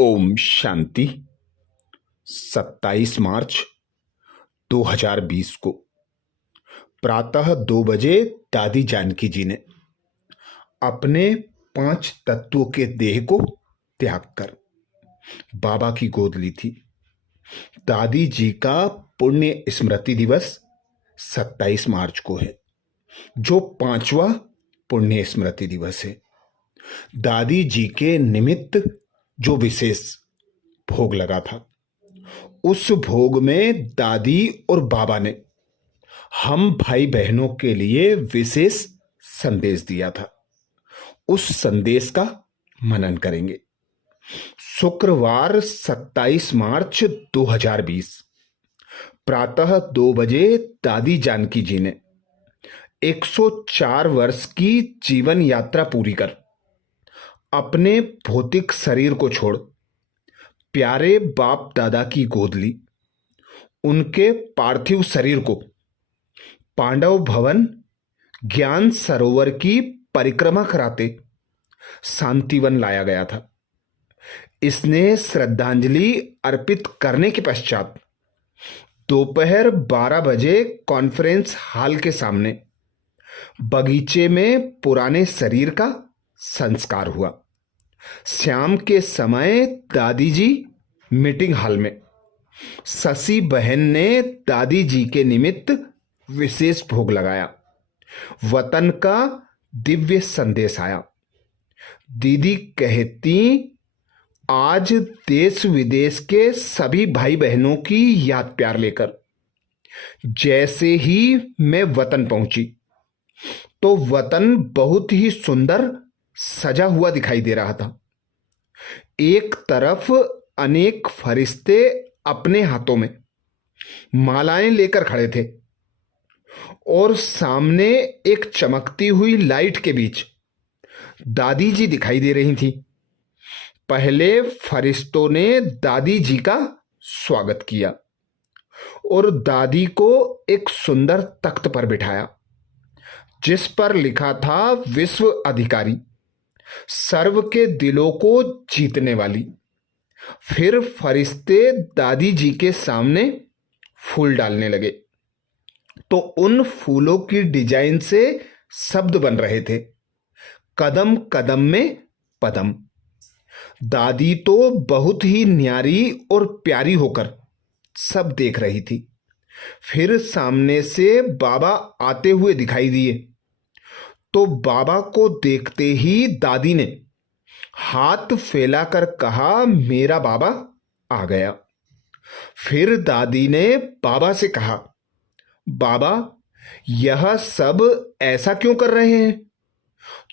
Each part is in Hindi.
ओम शांति। 27 मार्च 2020 को प्रातः 2 बजे दादी जानकी जी ने अपने 5 तत्वों के देह को त्याग कर बाबा की गोद ली थी। दादी जी का पुण्य स्मृति दिवस 27 मार्च को है, जो 5वां पुण्य स्मृति दिवस है। दादी जी के निमित्त जो विशेष भोग लगा था, उस भोग में दादी और बाबा ने हम भाई बहनों के लिए विशेष संदेश दिया था। उस संदेश का मनन करेंगे। शुक्रवार 27 मार्च 2020 प्रातः 2 बजे दादी जानकी जी ने 104 वर्ष की जीवन यात्रा पूरी कर अपने भौतिक शरीर को छोड़ प्यारे बाप दादा की गोद ली। उनके पार्थिव शरीर को पांडव भवन ज्ञान सरोवर की परिक्रमा कराते शांतिवन लाया गया था। इसने श्रद्धांजलि अर्पित करने के पश्चात दोपहर 12 बजे कॉन्फ्रेंस हॉल के सामने बगीचे में पुराने शरीर का संस्कार हुआ। शाम के समय दादी जी मीटिंग हॉल में शशि बहन ने दादी जी के निमित्त विशेष भोग लगाया। वतन का दिव्य संदेश आया। दीदी कहती, आज देश विदेश के सभी भाई बहनों की याद प्यार लेकर जैसे ही मैं वतन पहुंची तो वतन बहुत ही सुंदर सजा हुआ दिखाई दे रहा था। एक तरफ अनेक फरिश्ते अपने हाथों में मालाएं लेकर खड़े थे और सामने एक चमकती हुई लाइट के बीच दादी जी दिखाई दे रही थी। पहले फरिश्तों ने दादी जी का स्वागत किया और दादी को एक सुंदर तख्त पर बिठाया, जिस पर लिखा था विश्व अधिकारी, सर्व के दिलों को जीतने वाली। फिर फरिश्ते दादी जी के सामने फूल डालने लगे तो उन फूलों की डिजाइन से शब्द बन रहे थे, कदम कदम में पदम। दादी तो बहुत ही न्यारी और प्यारी होकर सब देख रही थी। फिर सामने से बाबा आते हुए दिखाई दिए तो बाबा को देखते ही दादी ने हाथ फैलाकर कहा, मेरा बाबा आ गया। फिर दादी ने बाबा से कहा, बाबा यह सब ऐसा क्यों कर रहे हैं?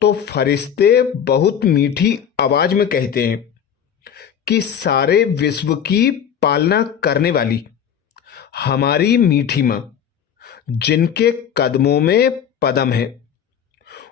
तो फरिश्ते बहुत मीठी आवाज में कहते हैं कि सारे विश्व की पालना करने वाली हमारी मीठी मां, जिनके कदमों में पदम है,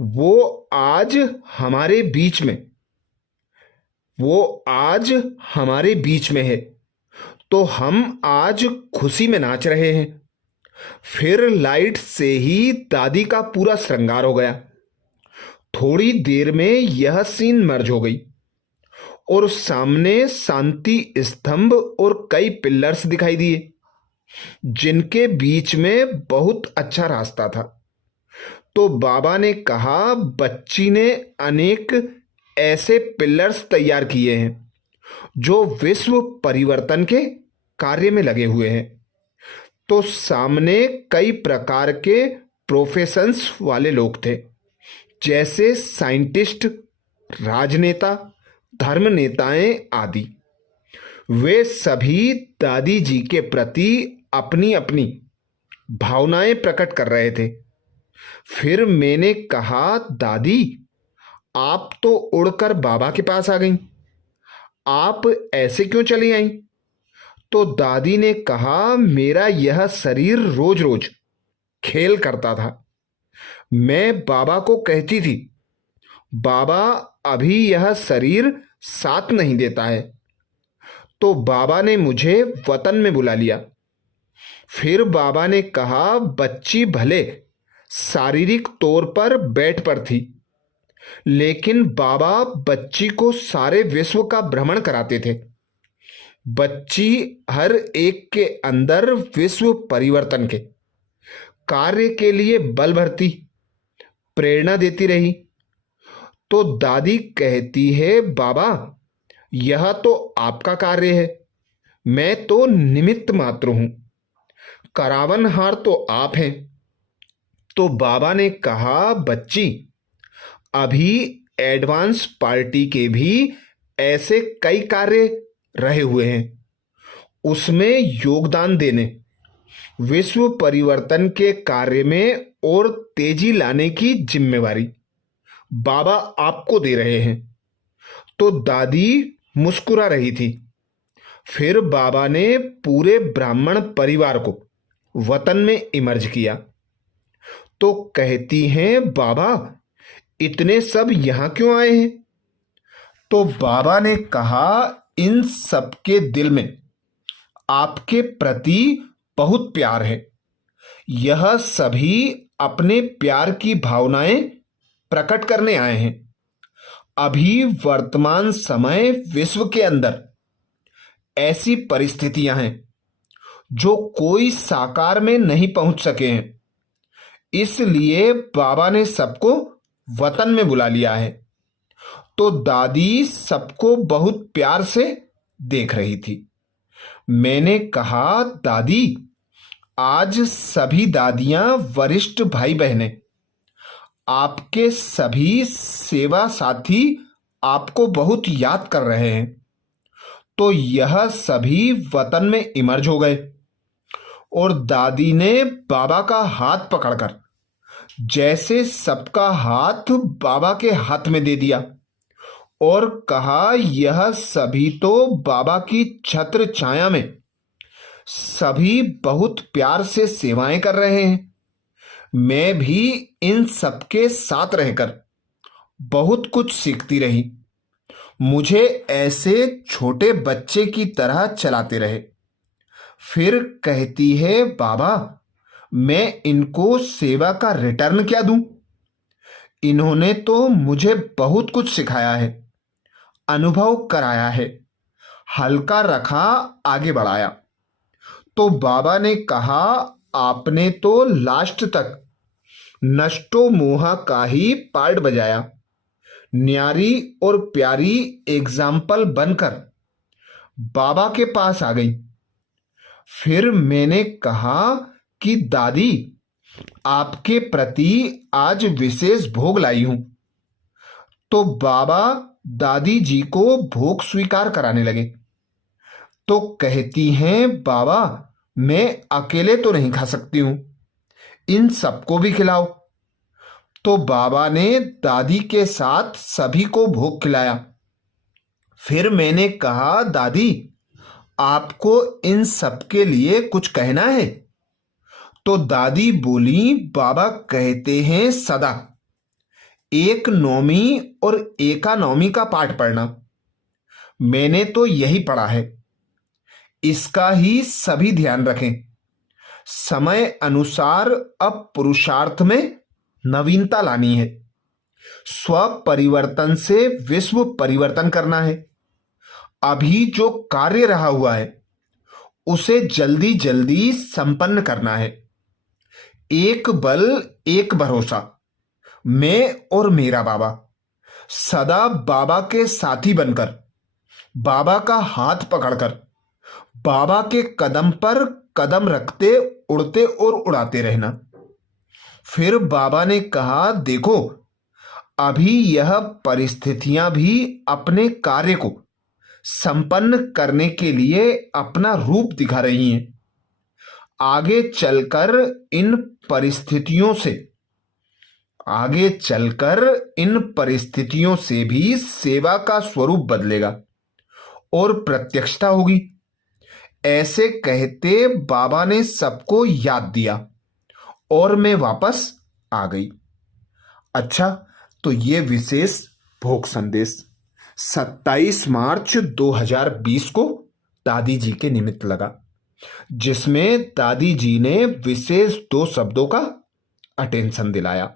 वो आज हमारे बीच में है, तो हम आज खुशी में नाच रहे हैं। फिर लाइट से ही दादी का पूरा श्रृंगार हो गया। थोड़ी देर में यह सीन मर्ज हो गई और सामने शांति स्तंभ और कई पिलर्स दिखाई दिए, जिनके बीच में बहुत अच्छा रास्ता था। तो बाबा ने कहा, बच्ची ने अनेक ऐसे पिलर्स तैयार किए हैं जो विश्व परिवर्तन के कार्य में लगे हुए हैं। तो सामने कई प्रकार के प्रोफेशंस वाले लोग थे, जैसे साइंटिस्ट, राजनेता, धर्म नेताएं आदि। वे सभी दादी जी के प्रति अपनी अपनी भावनाएं प्रकट कर रहे थे। फिर मैंने कहा, दादी आप तो उड़कर बाबा के पास आ गईं, आप ऐसे क्यों चली आईं? तो दादी ने कहा, मेरा यह शरीर रोज रोज खेल करता था। मैं बाबा को कहती थी, बाबा अभी यह शरीर साथ नहीं देता है। तो बाबा ने मुझे वतन में बुला लिया। फिर बाबा ने कहा, बच्ची भले शारीरिक तौर पर बेड पर थी, लेकिन बाबा बच्ची को सारे विश्व का भ्रमण कराते थे। बच्ची हर एक के अंदर विश्व परिवर्तन के कार्य के लिए बल भरती, प्रेरणा देती रही। तो दादी कहती है, बाबा यह तो आपका कार्य है, मैं तो निमित्त मात्र हूं, करावनहार तो आप हैं। तो बाबा ने कहा, बच्ची अभी एडवांस पार्टी के भी ऐसे कई कार्य रहे हुए हैं, उसमें योगदान देने, विश्व परिवर्तन के कार्य में और तेजी लाने की जिम्मेवारी बाबा आपको दे रहे हैं। तो दादी मुस्कुरा रही थी। फिर बाबा ने पूरे ब्राह्मण परिवार को वतन में इमर्ज किया। तो कहती हैं, बाबा इतने सब यहां क्यों आए हैं? तो बाबा ने कहा, इन सबके दिल में आपके प्रति बहुत प्यार है। यह सभी अपने प्यार की भावनाएं प्रकट करने आए हैं। अभी वर्तमान समय विश्व के अंदर ऐसी परिस्थितियां हैं जो कोई साकार में नहीं पहुंच सके हैं, इसलिए बाबा ने सबको वतन में बुला लिया है। तो दादी सबको बहुत प्यार से देख रही थी। मैंने कहा, दादी आज सभी दादियां, वरिष्ठ भाई बहनें, आपके सभी सेवा साथी आपको बहुत याद कर रहे हैं। तो यह सभी वतन में इमर्ज हो गए और दादी ने बाबा का हाथ पकड़कर जैसे सबका हाथ बाबा के हाथ में दे दिया और कहा, यह सभी तो बाबा की छत्र छाया में सभी बहुत प्यार से सेवाएं कर रहे हैं। मैं भी इन सबके साथ रहकर बहुत कुछ सीखती रही। मुझे ऐसे छोटे बच्चे की तरह चलाते रहे। फिर कहती है, बाबा मैं इनको सेवा का रिटर्न क्या दूं? इन्होंने तो मुझे बहुत कुछ सिखाया है, अनुभव कराया है, हल्का रखा, आगे बढ़ाया। तो बाबा ने कहा, आपने तो लास्ट तक नष्टो मोहा का ही पार्ट बजाया। न्यारी और प्यारी एग्जाम्पल बनकर बाबा के पास आ गई। फिर मैंने कहा कि दादी आपके प्रति आज विशेष भोग लाई हूं। तो बाबा दादी जी को भोग स्वीकार कराने लगे। तो कहती हैं, बाबा मैं अकेले तो नहीं खा सकती हूं, इन सबको भी खिलाओ। तो बाबा ने दादी के साथ सभी को भोग खिलाया। फिर मैंने कहा, दादी आपको इन सबके लिए कुछ कहना है? तो दादी बोली, बाबा कहते हैं सदा एक नौमी और एकानौमी का पाठ पढ़ना। मैंने तो यही पढ़ा है, इसका ही सभी ध्यान रखें। समय अनुसार अब पुरुषार्थ में नवीनता लानी है, स्व परिवर्तन से विश्व परिवर्तन करना है। अभी जो कार्य रहा हुआ है उसे जल्दी जल्दी संपन्न करना है। एक बल एक भरोसा, मैं और मेरा बाबा, सदा बाबा के साथी बनकर, बाबा का हाथ पकड़कर, बाबा के कदम पर कदम रखते, उड़ते और उड़ाते रहना। फिर बाबा ने कहा, देखो अभी यह परिस्थितियां भी अपने कार्य को संपन्न करने के लिए अपना रूप दिखा रही हैं। आगे चलकर इन परिस्थितियों से भी सेवा का स्वरूप बदलेगा और प्रत्यक्षता होगी। ऐसे कहते बाबा ने सबको याद दिया और मैं वापस आ गई। अच्छा, तो ये विशेष भोग संदेश 27 मार्च 2020 को दादी जी के निमित्त लगा, जिसमें दादी जी ने विशेष 2 शब्दों का अटेंशन दिलाया।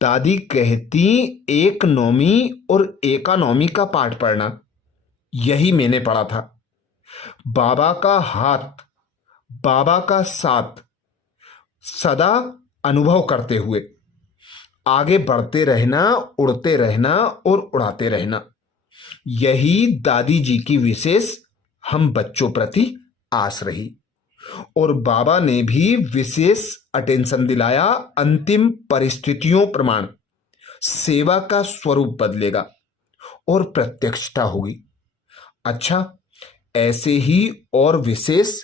दादी कहती एक नौमी और एकानौमी का पाठ पढ़ना। यही मैंने पढ़ा था। बाबा का हाथ, बाबा का साथ सदा अनुभव करते हुए आगे बढ़ते रहना, उड़ते रहना और उड़ाते रहना। यही दादी जी की विशेष हम बच्चों प्रति आस रही। और बाबा ने भी विशेष अटेंशन दिलाया। अंतिम परिस्थितियों प्रमाण सेवा का स्वरूप बदलेगा और प्रत्यक्षता होगी। अच्छा, ऐसे ही और विशेष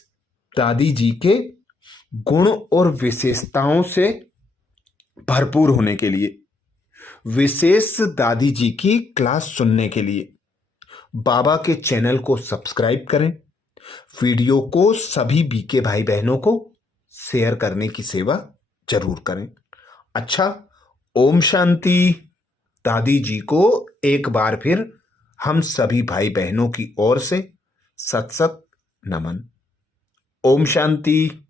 दादी जी के गुण और विशेषताओं से भरपूर होने के लिए, विशेष दादी जी की क्लास सुनने के लिए बाबा के चैनल को सब्सक्राइब करें। वीडियो को सभी बीके भाई बहनों को शेयर करने की सेवा जरूर करें। अच्छा, ओम शांति। दादी जी को एक बार फिर हम सभी भाई बहनों की ओर से सत सत नमन। ओम शांति।